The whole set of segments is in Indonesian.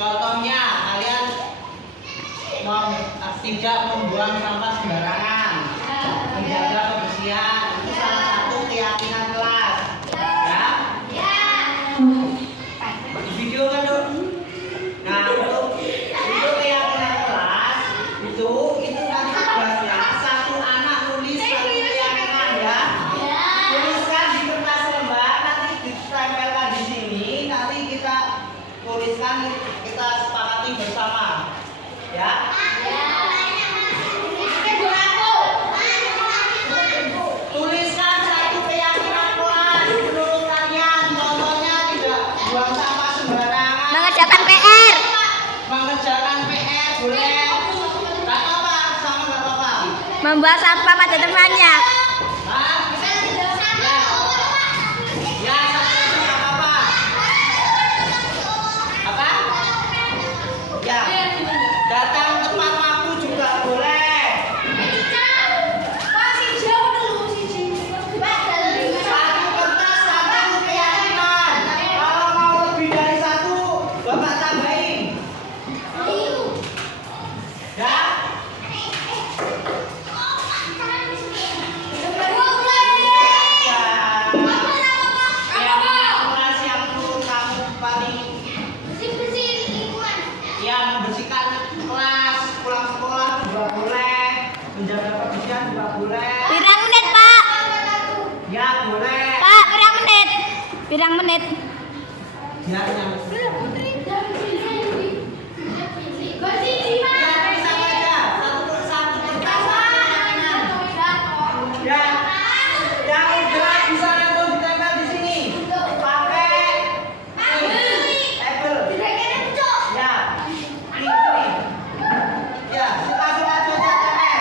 Contohnya kalian tidak membuang sampah sembarangan, menjaga kebersihan, itu salah satu keyakinan kelas. Ya? Di video kan dok? Nah untuk keyakinan kelas itu nanti tugasnya satu anak nulis satu keyakinan ya. Tuliskan di kertas lembar, nanti ditempelkan di sini, nanti kita tuliskan, kita sepakati bersama ya. Tuliskan satu keyakinan kelas menurut kalian, contohnya tidak buang sampah sembarangan, Mengerjakan PR. mengerjakan PR boleh, nggak apa-apa, sama nggak apa-apa. Membuang sampah pada temannya. Hah? Ya, satu itu nggak apa-apa. Apa? Ya, datang tepat waktu juga boleh. Satu kertas satu keyakinan. Kalau mau lebih dari satu, bapak tambahin. Ya. Kelas yang menurut kamu paling ya membersihkan kelas, pulang sekolah juga boleh, menjaga kebersihan juga boleh. Pirang menit, Pak? Ya boleh. Pak, pirang menit? Pirang menit? Ya nyampe. Ya bisa aja satu kertas satu keyakinan. Ya, yang udah bisa langsung ditempel di sini. Pakai label. Ya, ini. Ya, langsung aja tempel.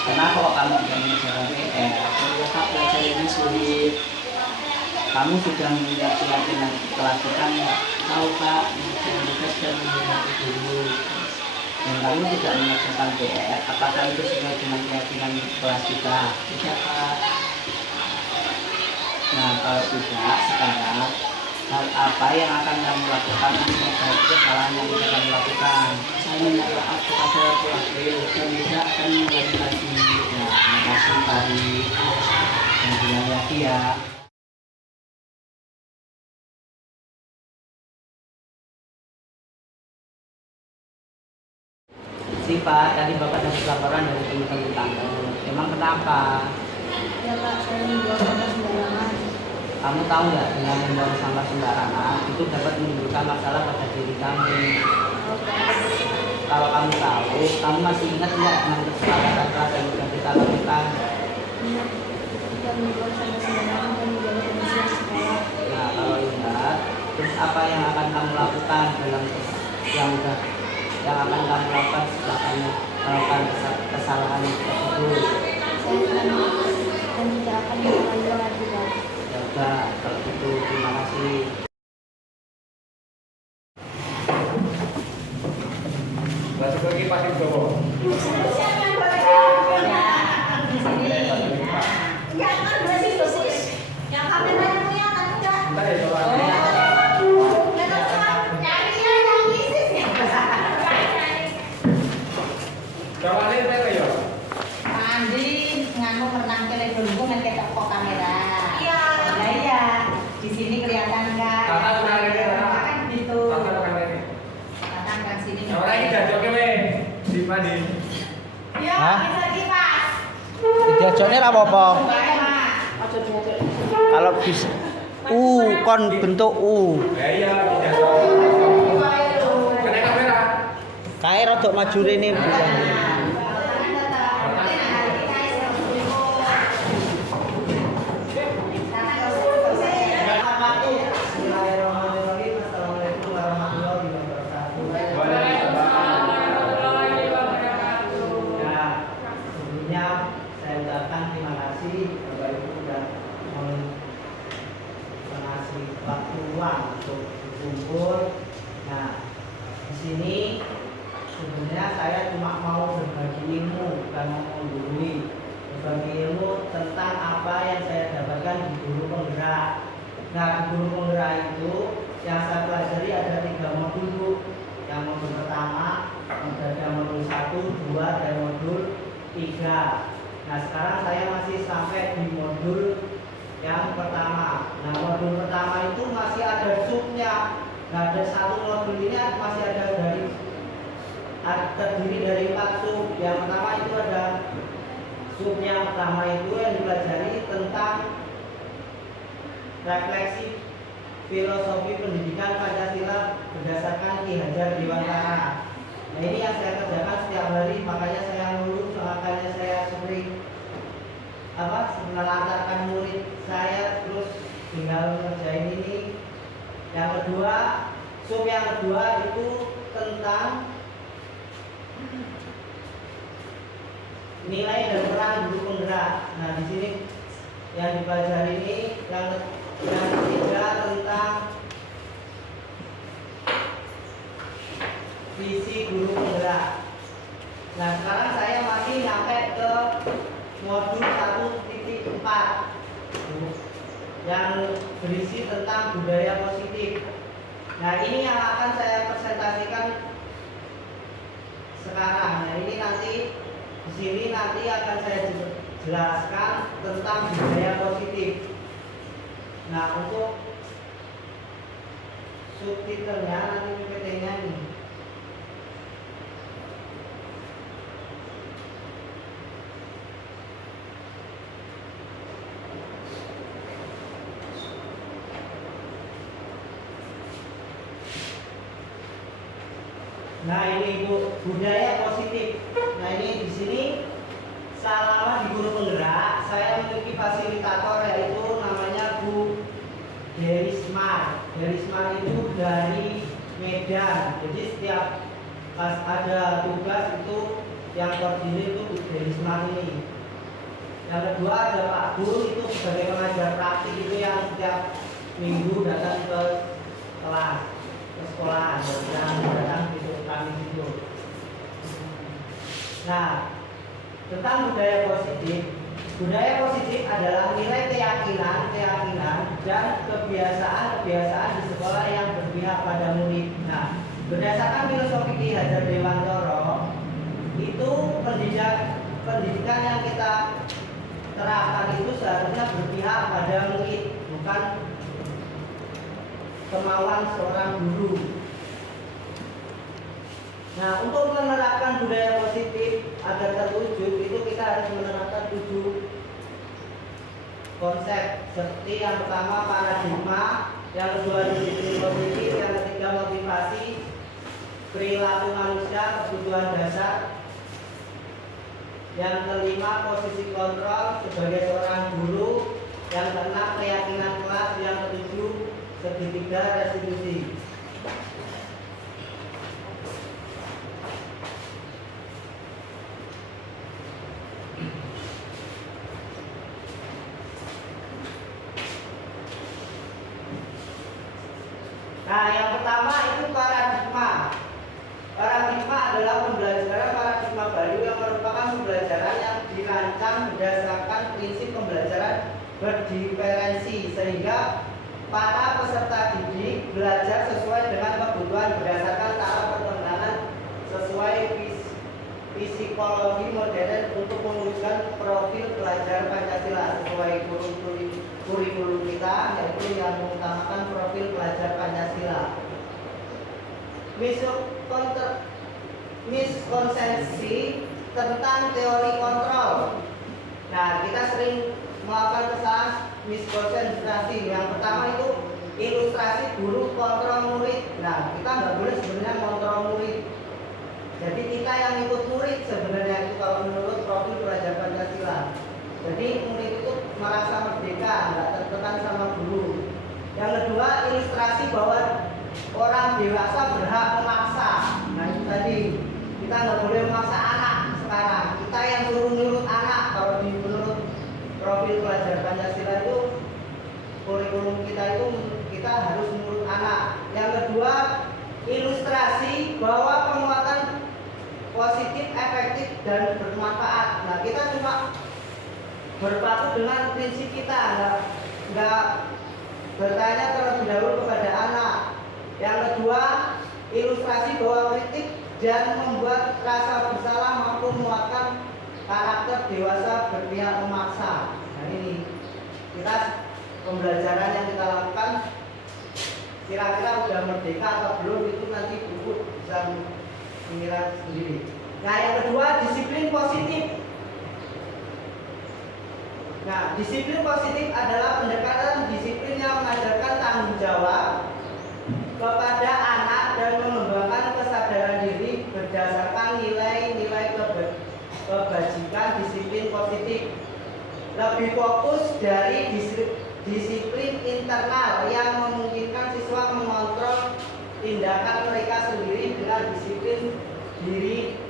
Kenapa kok kamu tidak mengerjakan PR? Karena Kak belajar ini sulit. Kamu sudah melihat keyakinan kelas kita nggak? Tahu Kak, mengerjakan tugas dan menghadapi guru. Dan kamu tidak mengerjakan PR, apakah itu sesuai dengan keyakinan kelas kita? Tidak Kak. Nah, kalau tidak, sekarang hal apa yang akan kamu lakukan untuk memperbaiki kesalahan yang sudah kamu lakukan? Saya minta maaf kepada Wakil dan tidak akan mengulangi lagi. Nah, terima kasih Pari. Dan bilang lagi ya. Si Pak, tadi Bapak dapat laporan dari teman-teman kamu. Emang kenapa? Ya Pak, saya membuang sampah sembarangan. Kamu tahu nggak dengan membuang sampah sembarangan itu dapat menimbulkan masalah pada diri kamu. Kalau kamu tahu, kamu masih ingat nggak dengan kesalahan apa yang sudah kita lakukan? Tidak membuang sampah sembarangan dan menjaga kebersihan sekolah. Nah, kalau ingat, terus apa yang akan kamu lakukan dalam yang akan kamu lakukan setelah kamu melakukan kesalahan tersebut? Saya akan dan tidak akan mengulangi lagi Pak. Ya udah, kalau gitu terima kasih. Masuk lagi pasir Jawa. Entar ya Jawa. Jawa ini apa ya? Mandi nganu renang dulu main ketok kok kamera. Iya. Nah, iya. Di sini kelihatan kan. Kakak sudah ada di sana. Kan gitu. Kakak bukan ini. Kelihatan kan sini. Jawa ini jajok we. Di mandi. Ya, Hah? bisa lagi, Mas. Diajoknya lah apa? Baik, Mas. Kalau bisa kon bentuk Iya, jajok. Kena kamera. kae rodok maju rene Assalamualaikum warahmatullahi wabarakatuh. Ya, sebelumnya saya ucapkan terima kasih Bapak Ibu sudah mengasih waktu luang untuk berkumpul. Nah, di sini sebenarnya saya cuma mau berbagi ilmu, bukan mau menggurui. Berbagi ilmu tentang apa yang saya dapatkan di guru penggerak. Nah, di guru penggerak itu yang saya pelajari ada 3 modul Bu. Yang modul pertama ada modul 1, 2, dan modul 3. Nah, sekarang saya masih sampai di modul yang pertama. Nah, modul pertama itu masih ada subnya. Nah, ada satu modul ini masih ada terdiri dari 4 sub. Yang pertama itu ada sub yang pertama itu yang dipelajari tentang refleksi filosofi pendidikan Pancasila berdasarkan Ki Hajar Dewantara. Nah, ini yang saya kerjakan setiap hari, makanya saya lulus, makanya saya sering menelantarkan murid saya terus tinggal ngerjain ini. Yang kedua, sub yang kedua itu tentang nilai dan peran guru penggerak. Nah, di sini yang dipelajari ini yang ketiga tentang visi guru penggerak. Nah, sekarang saya masih nyampe ke modul 1.4 yang berisi tentang budaya positif. Nah, ini yang akan saya presentasikan sekarang. Nah, ini nanti di sini nanti akan saya jelaskan tentang budaya positif. Nah, untuk subtitlenya nanti PPT-nya nih. Nah, ini Bu, budaya positif. Nah, ini di sini selama di guru penggerak saya memiliki fasilitator yaitu namanya Bu Derismar. Derismar itu dari Medan. Jadi setiap pas ada tugas itu yang koordinir itu Bu Derisma ini. Yang kedua ada Pak Guru, itu sebagai pengajar praktik itu yang setiap minggu datang ke kelas, ke sekolah, yang datang gitu kami gitu. Nah, tentang budaya positif. Budaya positif adalah nilai keyakinan dan kebiasaan di sekolah yang berpihak pada murid. Nah, berdasarkan filosofi Ki Hajar Dewantara, itu pendidikan yang kita terapkan itu seharusnya berpihak pada murid, bukan kemauan seorang guru. Nah, untuk menerapkan budaya positif agar terwujud itu kita harus menerapkan 7 konsep, seperti yang pertama paradigma, yang kedua disiplin positif, yang ketiga motivasi, perilaku manusia, kebutuhan dasar, yang kelima posisi kontrol sebagai seorang guru, yang keenam keyakinan kelas, yang ketujuh segitiga restitusi. Nah, yang pertama itu paradigma. Paradigma adalah pembelajaran paradigma baru yang merupakan pembelajaran yang dirancang berdasarkan prinsip pembelajaran berdiferensi, sehingga para peserta didik belajar sesuai dengan kebutuhan berdasarkan taraf perkembangan sesuai psikologi modern untuk mewujudkan profil pelajar Pancasila sesuai kurikulum kita, yaitu yang mengutamakan profil pelajar Pancasila. Miskonsepsi tentang teori kontrol. Nah, kita sering melakukan kesalahan miskonsentrasi. Yang pertama itu ilustrasi guru kontrol murid. Nah, kita nggak boleh sebenarnya kontrol murid. Jadi kita yang ikut murid sebenarnya itu kalau menurut profil pelajar Pancasila. Jadi murid itu merasa merdeka, nggak tertekan sama guru. Yang kedua, ilustrasi bahwa orang dewasa berhak memaksa. Nah, itu tadi kita nggak boleh memaksa anak sekarang. Kita yang suruh nurut anak. Kalau menurut profil pelajar Pancasila itu kurikulum kita itu kita harus nurut anak. Yang kedua, ilustrasi bahwa penguatan positif, efektif dan bermanfaat. Nah, kita cuma berpaku dengan prinsip kita, nggak bertanya terlebih dahulu kepada anak. Yang kedua, ilustrasi bahwa kritik dan membuat rasa bersalah mampu menguatkan karakter dewasa berpihak memaksa. Nah, ini kita pembelajaran yang kita lakukan kira-kira udah merdeka atau belum, itu nanti buku bisa menilai sendiri. Nah, yang kedua, disiplin positif. Nah, disiplin positif adalah pendekatan disiplin yang mengajarkan tanggung jawab kepada anak dan mengembangkan kesadaran diri berdasarkan nilai-nilai kebajikan disiplin positif. Lebih fokus dari disiplin internal yang memungkinkan siswa mengontrol tindakan mereka sendiri. Dengan disiplin diri,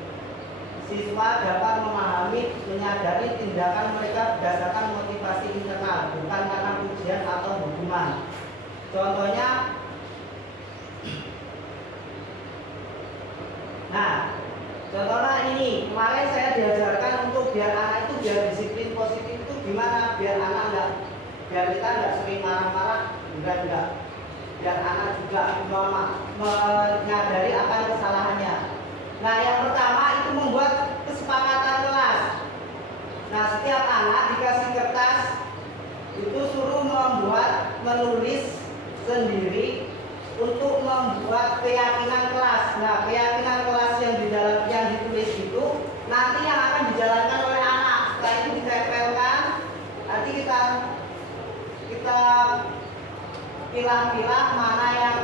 siswa dapat memahami, menyadari tindakan mereka berdasarkan motivasi internal, bukan karena pujian atau hukuman. Contohnya, ini kemarin saya diajarkan untuk biar anak itu biar disiplin positif itu gimana, biar kita nggak sering marah-marah, enggak, biar anak juga menyadari akan kesalahannya. Nah, yang pertama itu membuat kesepakatan kelas. Nah, setiap anak dikasih kertas itu suruh menulis sendiri untuk membuat keyakinan kelas. Nah, keyakinan kelas yang ditulis itu nanti yang akan dijalankan oleh anak. Setelah itu ditempelkan, nanti kita pilah-pilah mana yang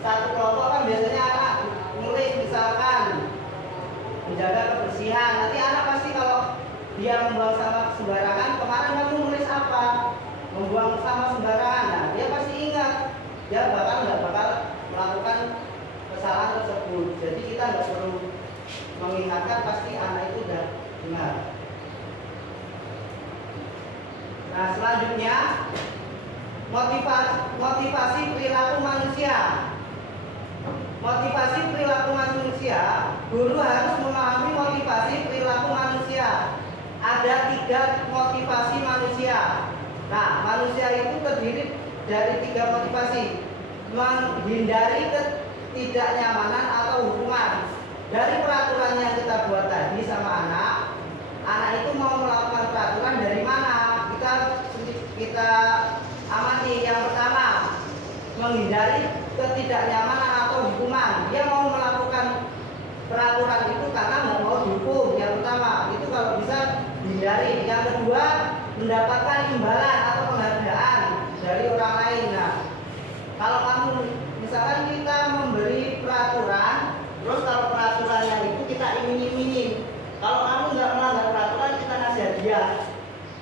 satu kelompok kan biasanya anak nulis misalkan menjaga kebersihan. Nanti anak pasti kalau dia membuang sampah sembarangan, kemarin kamu nulis apa? Membuang sampah sembarangan. Nah, dia pasti ingat. Dia nggak bakal melakukan kesalahan tersebut. Jadi kita nggak perlu mengingatkan pasti anak itu sudah dengar. Nah, selanjutnya motivasi perilaku manusia. Motivasi perilaku manusia, guru harus memahami motivasi perilaku manusia. Ada 3 motivasi manusia. Nah, manusia itu terdiri dari 3 motivasi. Menghindari ketidaknyamanan atau hukuman. Dari peraturan yang kita buat tadi sama anak itu mau melakukan peraturan dari mana? Kita amati. Yang pertama, menghindari ketidaknyamanan atau hukuman. Dia mau melakukan peraturan itu karena nggak mau dihukum. Yang pertama, itu kalau bisa dihindari. Yang kedua, mendapatkan imbalan atau penghargaan dari orang lain. Nah, kalau kamu misalkan kita memberi peraturan, terus kalau peraturannya itu kita iming-imingin. Kalau kamu nggak melanggar peraturan, kita kasih hadiah.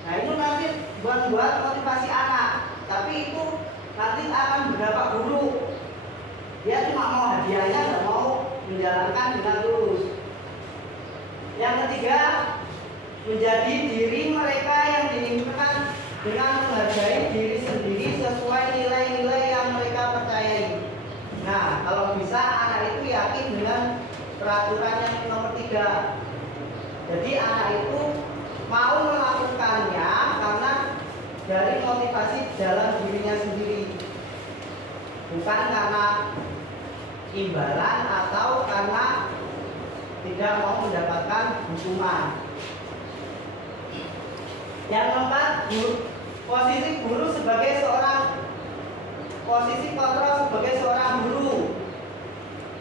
Nah, itu nanti buat motivasi anak. Tapi itu nanti akan berdampak buruk. Dia cuma mau hadiahnya, nggak mau menjalankan dengan lurus. Yang ketiga, menjadi diri mereka yang diinginkan dengan menghargai diri sendiri sesuai nilai-nilai yang mereka percayai. Nah, kalau bisa anak itu yakin dengan peraturan yang nomor 3. Jadi anak itu mau melakukannya karena dari motivasi dalam dirinya sendiri, bukan karena imbalan atau karena tidak mau mendapatkan hukuman. Yang keempat, posisi guru sebagai posisi kontrol sebagai seorang guru.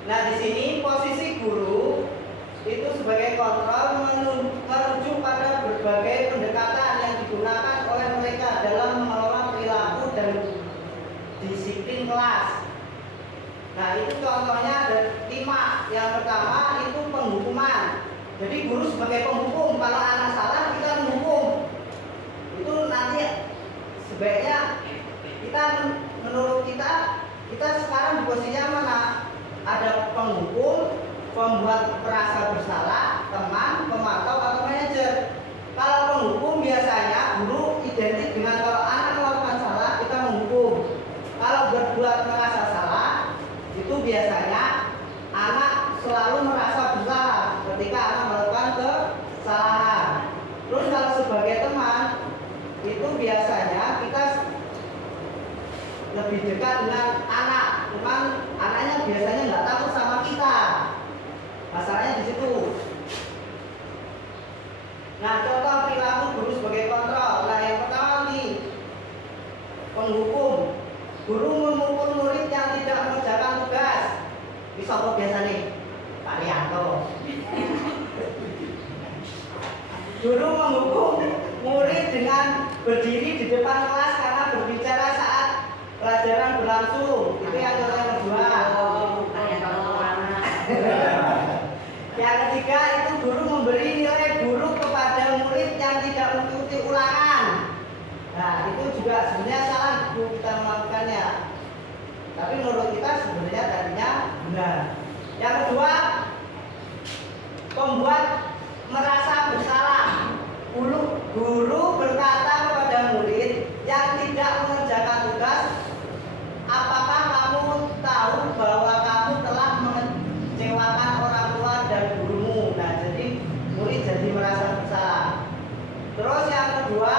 Nah, di sini posisi guru itu sebagai kontrol merujuk pada berbagai pendekatan yang digunakan oleh mereka dalam mengelola perilaku dan disiplin kelas. Nah, itu contohnya ada 5. Yang pertama itu penghukuman. Jadi guru sebagai penghukum, kalau anak salah kita menghukum. Itu nanti sebaiknya kita menurut kita sekarang di posisinya mana? Ada penghukum, pembuat merasa bersalah, teman, pemantau atau manajer. Kalau penghukum biasanya guru identik dengan kalau anak melakukan salah kita menghukum. Kalau berbuat merasa salah itu biasanya anak selalu merasa bersalah ketika anak melakukan kesalahan. Terus kalau sebagai teman itu biasanya kita lebih dekat dengan anak, cuman anaknya biasanya nggak takut sama kita. Masalahnya di situ. Nah, contoh perilaku guru sebagai kontrol. Nah, yang pertama nih, penghukum. Guru memukul murid yang tidak mengerjakan tugas. Bisa kok biasa nih, Pak Rianto. Guru menghukum murid dengan berdiri di depan kelas karena berbicara saat pelajaran berlangsung. Itu yang kedua. Yang ketiga itu guru memberi nilai buruk kepada murid yang tidak mengikuti ulangan. Nah, itu juga sebenarnya salah kita melakukannya. Tapi menurut kita sebenarnya tadinya benar. Yang kedua, membuat merasa bersalah. Guru berkata kepada murid yang tidak mengerjakan tugas, apakah kamu tahu bahwa kamu telah mengecewakan orang tua dan gurumu? Nah, jadi murid jadi merasa bersalah. Terus yang kedua,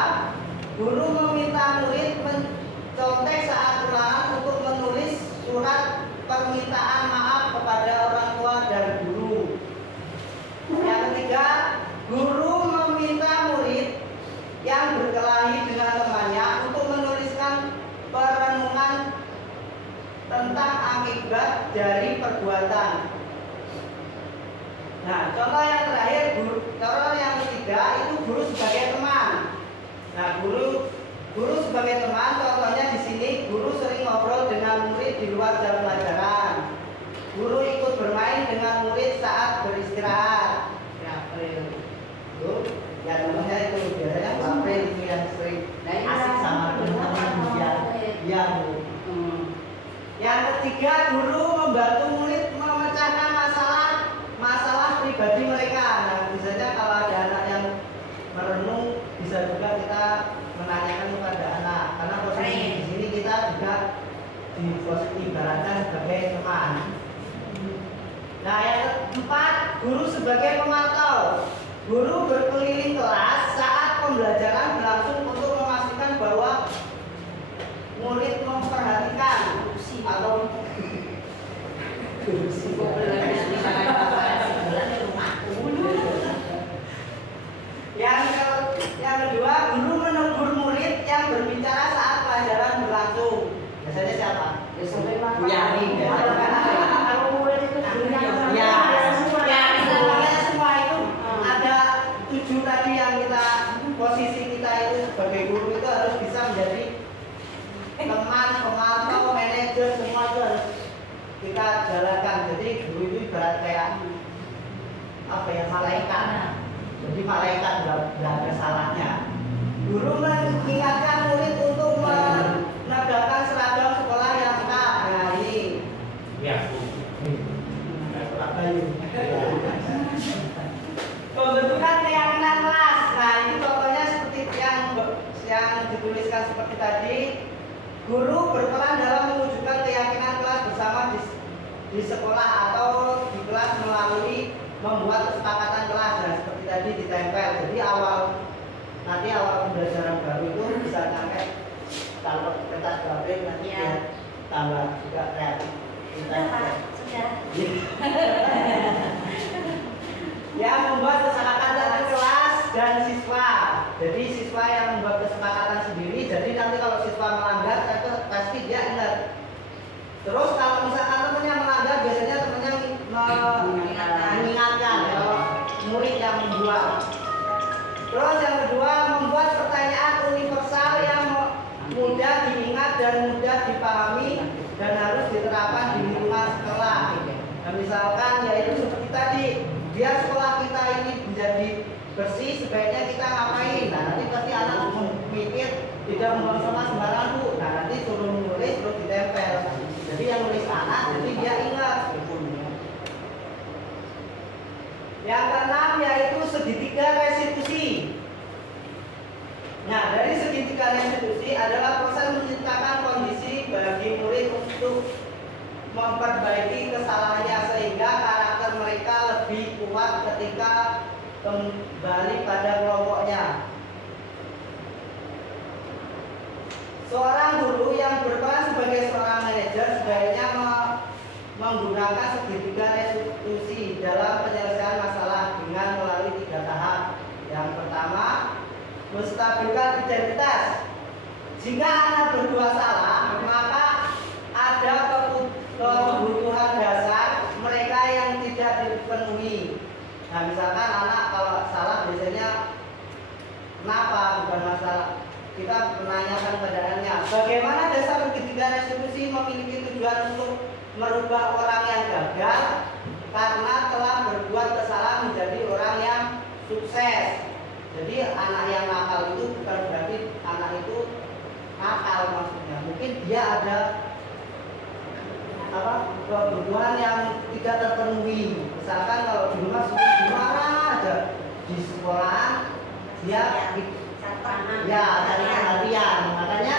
guru meminta murid mencontek saat ulangan untuk menulis surat permintaan maaf kepada orang tua dan guru. Yang ketiga, guru meminta murid yang berkelahi dengan temannya untuk menuliskan perenungan tentang akibat dari perbuatan. Nah, contoh yang terakhir, contoh yang ketiga itu guru sebagai teman. Nah, guru sebagai teman, contohnya di sini guru sering ngobrol dengan murid di luar jam pelajaran. Guru ikut bermain dengan murid saat beristirahat. Ya, itu ya namanya itu biasanya April itu yang sering asik sama teman-teman dia. Ya, Bu. Yang ketiga, guru membantu murid memecahkan masalah pribadi ibaratkan sebagai teman. Nah, yang keempat, guru sebagai pemantau. Guru berkeliling kelas saat pembelajaran berlangsung untuk memastikan bahwa murid memperhatikan atau yang kedua, guru menegur murid yang berbicara saat pelajaran berlangsung. Biasanya siapa? Bu Yani. Kalau murid itu Ya, semuanya semua itu ada 7 tadi yang kita posisi kita itu sebagai guru itu harus bisa menjadi teman, pemantau, manajer, semua itu harus kita jalankan. Jadi guru itu ibarat kayak apa ya, malaikat. Jadi malaikat nggak ada salahnya. Guru mengingatkan murid untuk menegakkan seragam sekolah yang lengkap. Nah ini. Iya. Pembentukan keyakinan kelas. Nah ini contohnya seperti yang dituliskan seperti tadi. Guru berperan dalam mewujudkan keyakinan kelas bersama di sekolah atau di kelas melalui membuat kesepakatan kelas. Nah seperti tadi ditempel. Jadi awal pembelajaran baru itu bisa sampai kalau pentas grafik nanti ya tambah juga kreatif. Sudah. Yang membuat kesepakatan kelas dan siswa. Jadi siswa yang membuat kesepakatan sendiri. Jadi nanti kalau siswa melanggar, itu pasti dia ingat. Terus kalau misalkan temannya melanggar, biasanya temannya mengingatkan kalau murid yang membuat. Terus yang kedua, membuat pertanyaan universal yang mudah diingat dan mudah dipahami dan harus diterapkan di lingkungan sekolah. Nah, misalkan yaitu seperti tadi, biar sekolah kita ini menjadi bersih, sebaiknya kita ngapain? Nah, nanti pasti anak mikir tidak membuang sampah sembarangan, Bu. Nah, nanti suruh nulis terus ditempel. Jadi yang nulis anak, jadi dia ingat. Yang keenam yaitu segitiga restitusi. Nah, dari segitiga restitusi adalah proses menciptakan kondisi bagi murid untuk memperbaiki kesalahannya sehingga karakter mereka lebih kuat ketika kembali pada kelompoknya. Seorang guru yang berperan sebagai seorang manajer sebaiknya menggunakan segitiga restitusi dalam penyelesaian masalah dengan melalui 3 tahap. Yang pertama, menstabilkan identitas. Jika anak berdua salah, maka ada kebutuhan dasar mereka yang tidak dipenuhi. Nah, misalkan anak kalau salah biasanya kenapa, bukan masalah. Kita menanyakan keadaannya. Bagaimana dasar segitiga restitusi memiliki tujuan untuk merubah orang yang gagal karena telah berbuat kesalahan menjadi orang yang sukses. Jadi anak yang nakal itu bukan berarti anak itu nakal maksudnya. Mungkin dia ada kebutuhan yang tidak terpenuhi. Misalkan kalau di rumah marah aja, di sekolah dia ya cari perhatian. Makanya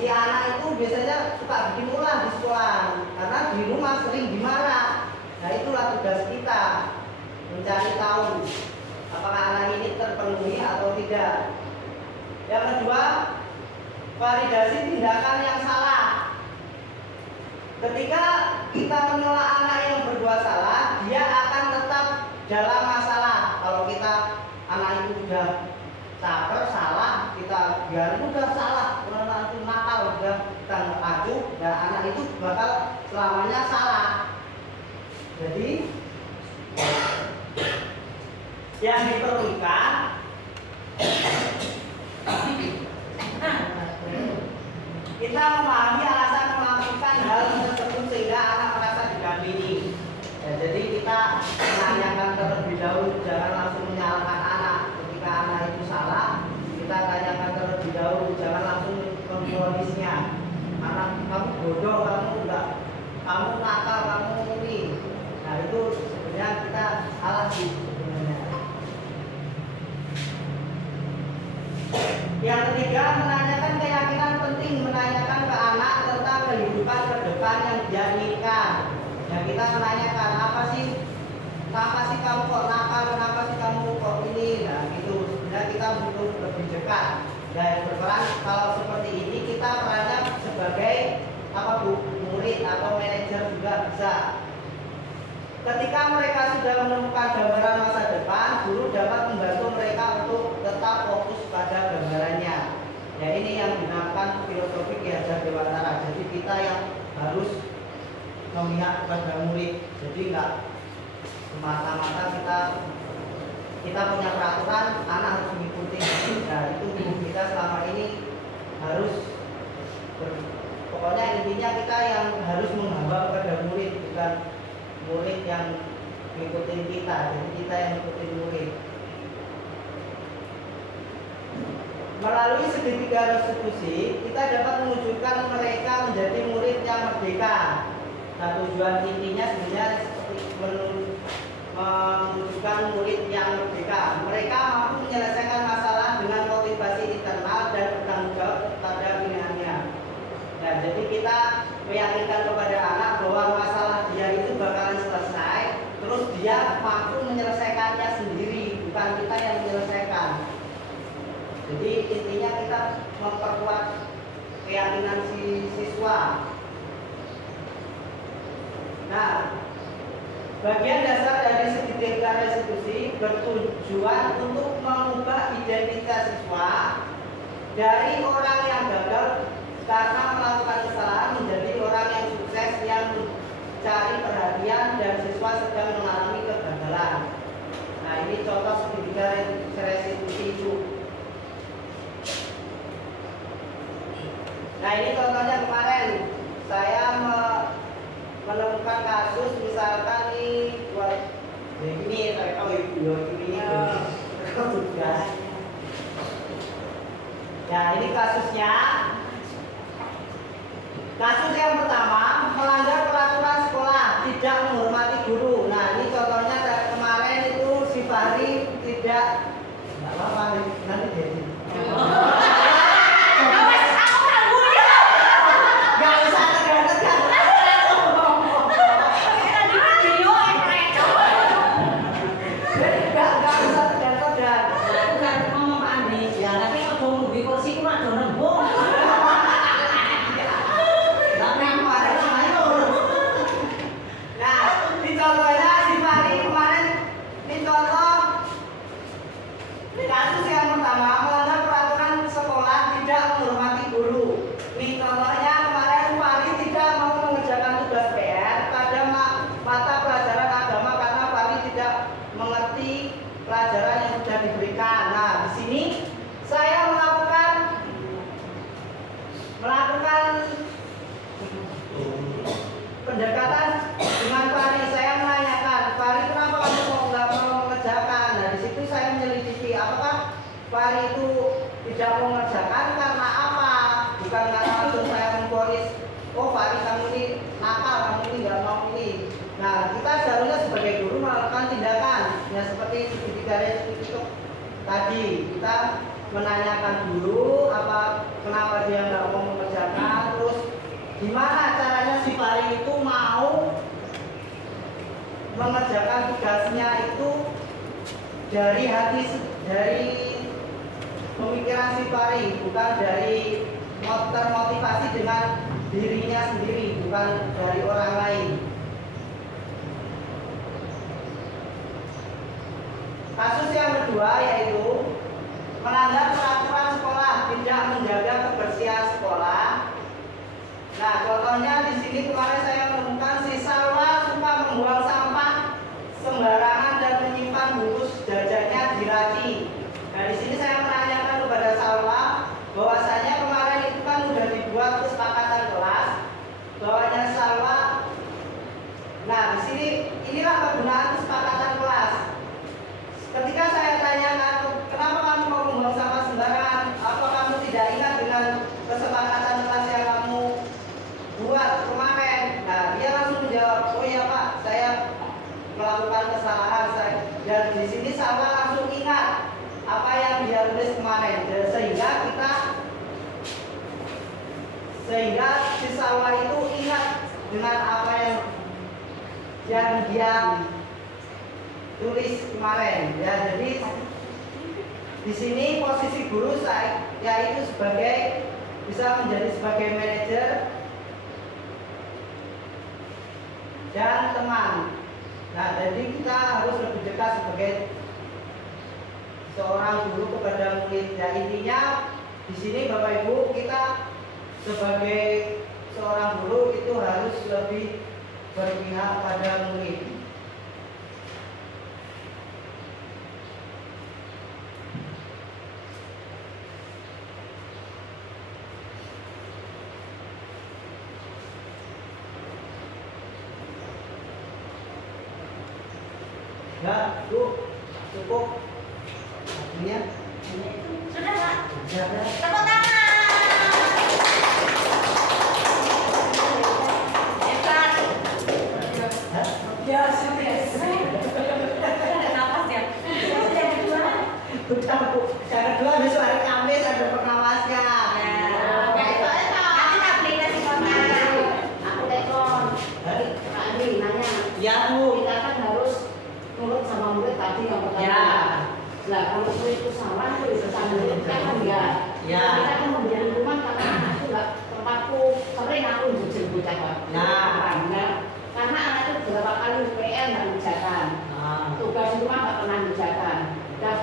si anak itu biasanya suka bikin ulah di sekolah karena di rumah sering dimarah. Nah itulah tugas kita, mencari tahu apakah anak ini terpenuhi atau tidak. Yang kedua, validasi tindakan yang salah. Ketika kita menolak anak yang berbuat salah, dia akan tetap dalam masalah. Kalau kita anak itu udah caper salah, kita biarin udah salah, karena itu nakal, udah kita acuh, dan anak itu bakal selamanya salah. Jadi yang diperlukan kita memahami alasan melakukan hal tersebut sehingga anak merasa didampingi. Ya, jadi kita menanyakan terlebih dahulu, jangan langsung menyalahkan anak. Ketika anak itu salah, kita tanyakan terlebih dahulu, jangan langsung memvonisnya. Anak kamu bodoh, kamu enggak, kamu nakal, kamu ini. Nah itu sebenarnya kita salah sih sebenarnya. Yang ketiga, menanyakan keyakinan penting, menanyakan ke anak tentang kehidupan ke depan yang dia inginkan. Nah, kita menanyakan kenapa sih kamu kok nakal, kenapa sih kamu kok ini, nah gitu. Sebenarnya kita butuh lebih dekat dan berperan. Kalau seperti ini kita perannya sebagai murid atau manajer juga bisa. Ketika mereka sudah menemukan gambaran masa depan, guru dapat membantu mereka untuk tetap fokus pada gambarannya. Ya, ini yang dinamakan filosofi Ki Hajar Dewantara. Jadi kita yang harus memihak kepada murid. Jadi enggak semata-mata kita punya peraturan, anak harus mengikuti. Nah, itu guru kita selama ini harus pokoknya intinya kita yang harus menghamba kepada murid, bukan murid yang ngikutin kita. Jadi kita yang ngikutin murid. Melalui segitiga restitusi, kita dapat mewujudkan mereka menjadi murid yang merdeka. Nah, tujuan intinya sebenarnya seperti mewujudkan murid yang merdeka. Mereka mampu menyelesaikan masalah dengan motivasi internal dan bertanggung jawab pada pilihannya. Nah, jadi kita meyakinkan kepada anak bahwa masalah dia itu bakalan selesai, terus dia mampu menyelesaikannya sendiri, bukan kita yang menyelesaikan. Jadi intinya kita memperkuat keyakinan si siswa. Nah, bagian dasar dari segitiga restitusi bertujuan untuk mengubah identitas siswa dari orang yang gagal karena melakukan kesalahan menjadi orang yang sukses yang mencari perhatian dan siswa sedang mengalami kegagalan. Nah, ini contoh segitiga restitusi itu. Nah, ini contohnya kemarin saya menemukan kasus misalkan nih buat ini saya tahu ini tugas. Ya, ini kasusnya. Kasus yang pertama melanggar peraturan sekolah, tidak menghormati guru. Nah, ini contohnya kemarin itu si Fahri tidak apa nanti jadi. Kasus yang pertama melanggar peraturan sekolah, tidak menghormati guru. Nih contohnya kemarin Fahri tidak mau mengerjakan tugas PR pada mata pelajaran agama karena Fahri tidak mengerti pelajaran yang sudah diberikan. Nah, di sini saya melakukan pendekatan dengan Fahri. Saya menanyakan, Fahri kenapa kamu kok nggak mau mengerjakan? Nah, di situ saya menyelidiki apakah Fahri itu tidak mau mengerjakan karena apa? Bukan karena langsung saya memvonis, oh Fahri kamu ini nakal, kamu ini nggak mau ini. Nah, kita seharusnya sebagai guru melakukan tindakan, ya seperti segitiga restitusi tadi. Kita menanyakan dulu kenapa dia nggak mau mengerjakan, terus gimana caranya si Fahri itu mau mengerjakan tugasnya itu dari hati, dari pemikiran si Fahri, bukan dari termotivasi dengan dirinya sendiri, bukan dari orang lain. Kasus yang kedua yaitu melanggar peraturan sekolah, tidak menjaga kebersihan sekolah. Nah, contohnya di sini kemarin saya menemukan si Salwa suka membuang sampah sembarangan dan menyimpan bungkus jajannya di laci. Nah, di sini saya menanyakan kepada Salwa bahwasanya kemarin itu kan sudah dibuat kesepakatan kelas bahwanya Salwa. Nah, di sini inilah kegunaan kesepakatan kelas. Ketika saya tanyakan kenapa kamu mau membuang sampah sembarangan, apa kamu tidak ingat dengan kesepakatan kelas yang kamu buat kemarin? Nah, dia langsung menjawab, oh iya Pak, saya melakukan kesalahan saya. Dan di sini Salwa langsung ingat apa yang dia tulis kemarin, dan sehingga sehingga siswa itu ingat dengan apa yang dia tulis kemarin ya. Jadi di sini posisi guru saya yaitu sebagai bisa menjadi sebagai manajer dan teman. Nah, jadi kita harus lebih dekat sebagai seorang guru kepada murid. Ya, intinya di sini Bapak Ibu, kita sebagai seorang guru itu harus lebih berpihak pada murid. Ya, Bu, cukup. Artinya Sudah, Pak. ya, ya. Tepuk tangan. Hebat. Hah? Ya, sudah. Ada nafas ya. Sudah kedua. Udah, Bu. Yang kedua besok hari Kamis ada pengawasnya. Nanti tak beli nasi kotak. Aku telepon. Hah? Kak Andri nanya. Ya, Bu. Kita kan harus nurut sama murid tadi yang pertama. Ya. Nah, kalau murid itu salah, itu bisa sama murid kan enggak. Ya. Kita kan memberi hukuman karena anak itu enggak tempatku sering aku jujur bocah Pak. Nah. Enggak. Karena anak itu beberapa kali UPL enggak mengerjakan. Nah, Tugas di rumah enggak pernah mengerjakan. Dan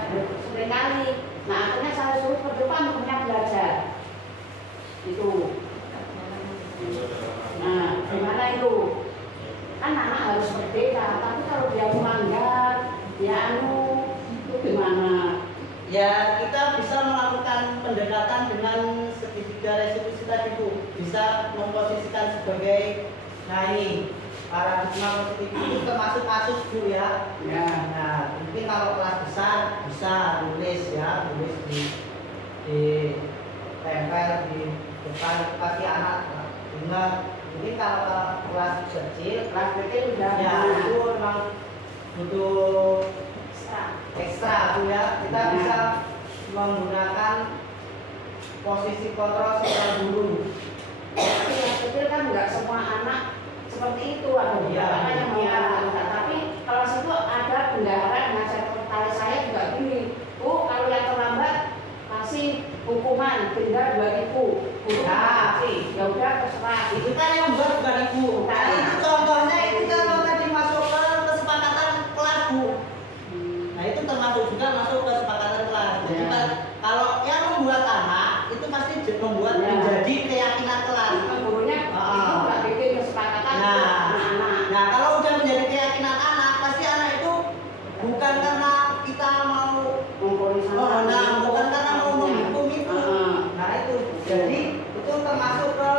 sering kali. Nah, akhirnya saya suruh ke depan untuk belajar. Itu. Nah, gimana itu? Kan anak harus berbeda, tapi kalau dia melanggar, dia itu gimana? ya kita bisa melakukan pendekatan dengan segitiga restitusi tadi, Bu. Bisa memposisikan sebagai, nah ini paradigma positif itu termasuk kasus, Bu, ya. Ya. Nah, mungkin kalau kelas besar bisa tulis ya, tulis di tempel di depan kaki anak. Ingat, mungkin kalau ke kelas kecil udah ya itu memang butuh ekstra, Bu, ya. Kita Ya. bisa menggunakan posisi kontrol seorang guru. Tapi yang kecil kan nggak semua anak seperti itu, ada Iya. beberapa yang mau Iya. enggak. Tapi kalau situ ada bendahara yang ngasih tali saya juga gini, Bu, kalau yang terlambat kasih hukuman denda 2.000. Guru Nah. kasih, ya udah terserah. Itu kan yang membuat bukan Ibu. Nah, itu contohnya itu kalau tadi masuk ke kesepakatan kelas, Bu. Nah, itu termasuk juga masuk ke kesepakatan kelas. Jadi Ya. kalau yang membuat anak itu pasti membuat Ya. menjadi keyakinan kelas. Nah, gurunya itu nggak bikin kesepakatan Nah. untuk anak-anak. Nah, kalau udah menjadi keyakinan anak, pasti anak itu bukan karena kita mau Ngumpulin sama bukan karena mau menghukum itu. Heeh. Nah, itu. Jadi itu termasuk ke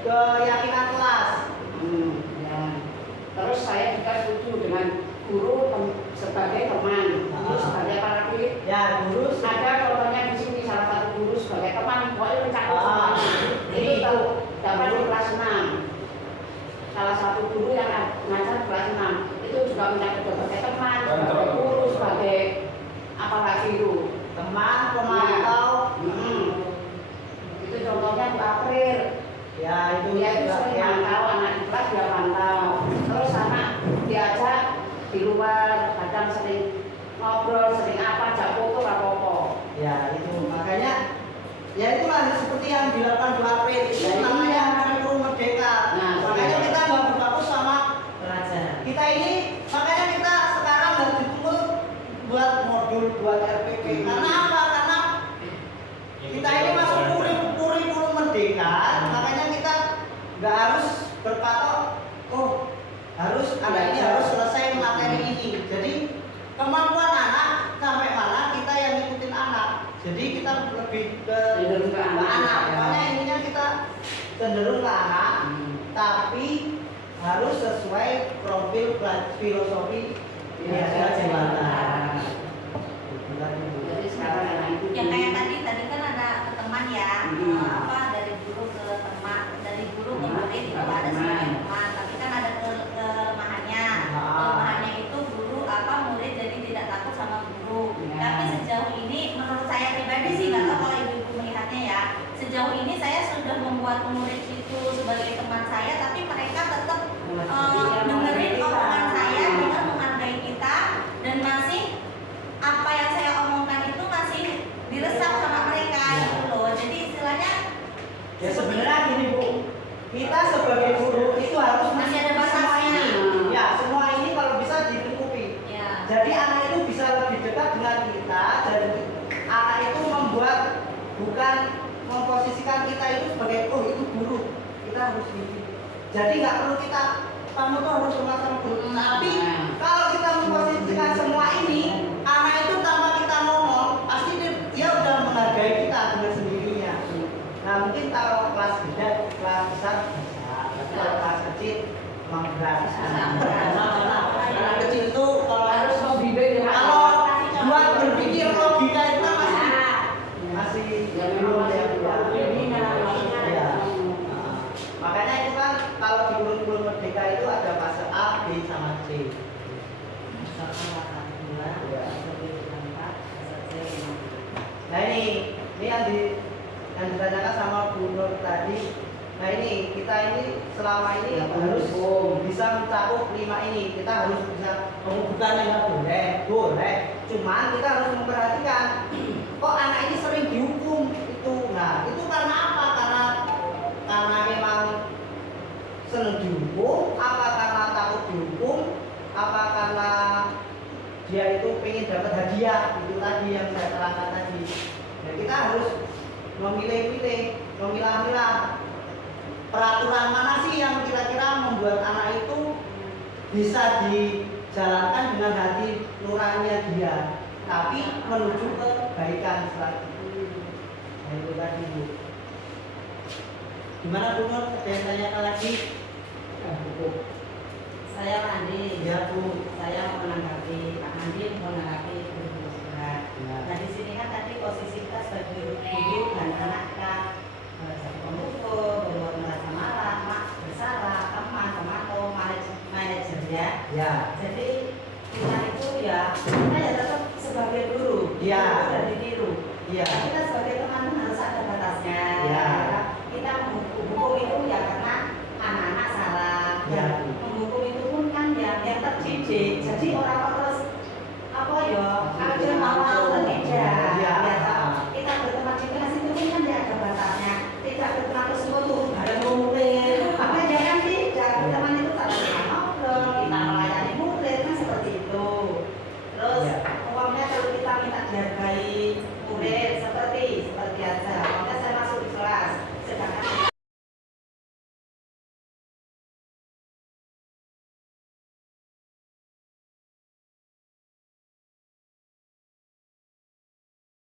keyakinan kelas. Ya. Terus saya juga setuju dengan guru sebagai teman, guru sebagai paraklit. Ya, guru Ada contohnya di sini salah satu guru sebagai teman, pokoknya mencakup Ah. semuanya. Itu tahu dapat di kelas 6. Salah satu guru yang ngajar kelas 6 itu juga mencakup sebagai teman, sebagai guru, sebagai apalagi itu. teman, pemantau. Itu contohnya Bu April. Ya, itu Dia itu juga sering yang mantau, anak di kelas dia pantau. Terus anak diajak di luar, kadang sering ngobrol, sering apa, ajak foto, apa-apa. ya itu makanya ya itulah seperti yang dilakukan Bu April itu Ya, namanya iya. guru merdeka. Nah, Makanya iya. kita nggak berfokus sama Pelajaran. kita ini, makanya kita sekarang harus dituntut buat modul, buat RPP. Karena apa? Karena kita ini masuk kurikulum merdeka, makanya kita nggak harus berpatok, oh harus ada ini harus selesai materi ini. Jadi kemampuan anak sampai mana kita yang ngikutin anak. Jadi kita lebih ke Cenderung ke anak, ya. Makanya intinya kita cenderung ke anak, tapi harus sesuai profil filosofi Indonesia Dewata. Jadi sekarang anak itu Yang kayak tadi kan ada ke teman ya, apa dari guru ke teman, dari guru ke murid itu ada sebagai teman, tapi kan ada kelemahannya. Kelemahannya itu guru apa murid jadi tidak takut sama guru. Ya. Tapi sejauh ini menurut saya pribadi sih, nggak tahu kalau ibu-ibu melihatnya ya, sejauh Ya sebenarnya gini Bu, kita sebagai guru itu harus Masih ada semua batasnya. ini. Ya semua ini kalau bisa dilengkapi. Ya. Jadi anak itu bisa lebih dekat dengan kita dan anak itu membuat bukan memposisikan kita itu sebagai oh itu guru, kita harus didik. Jadi nggak perlu kita kamu tuh harus sama guru. Tapi kalau kita memposisikan semua ini, anak itu tanpa kita ngomong pasti dia udah menghargai kita dengan sendirinya. Nah mungkin kalau kelas gede, kelas besar bisa, tapi kalau kelas kecil memang berat. Anak kecil itu kalau Harus membimbing ya. kalau buat berpikir logika itu kan masih Ya memang masih ya. maksudnya. Ya. Nah, makanya itu kan kalau di kurikulum merdeka itu ada fase A, B sama C. Nah ini yang ditanyakan sama Bu Nur tadi. Nah ini kita ini selama ini Ya, harus Bu. bisa mencakup 5 ini. Kita harus bisa bukan yang boleh. Cuman kita harus memperhatikan kok anak ini sering dihukum itu. Nah itu karena apa? Karena memang senang dihukum, apa karena takut dihukum, apa karena dia itu pengen dapat hadiah, itu tadi yang saya terangkan tadi. Nah, kita harus memilah-milah peraturan mana sih yang kira-kira membuat anak itu bisa dijalankan dengan hati nuraninya dia, tapi menuju kebaikan selanjutnya. Nah itu tadi Bu. Gimana Bu Nur? Ada yang tanyakan lagi? Saya Mandi, Ya Bu. saya mau menanggapi Pak Mandi mau menanggapi guru berat. Ya. Nah di sini kan tadi posisi kita sebagai guru dan anak kan satu pemukul, berbuat merasa marah, mak bersalah, teman atau manajer ya. Ya. Jadi kita itu ya kita ya tetap sebagai guru, Ya. guru dan ditiru. Iya. Nah, kita sebagai teman harus ada batasnya. Ya. Kita menghukum itu ya karena anak-anak salah. Ya. Dan menghukum itu pun kan yang terdidik. Jadi orang terus apa ya? Aja mau terdidik. Ya. Kita berteman di kelas itu kan ya ada batasnya. Tidak berteman terus tuh bareng murid. Maka jangan tidak berteman itu tak bisa ngobrol. Kita melayani murid kan seperti itu. Terus Ya. uangnya kalau kita minta dihargai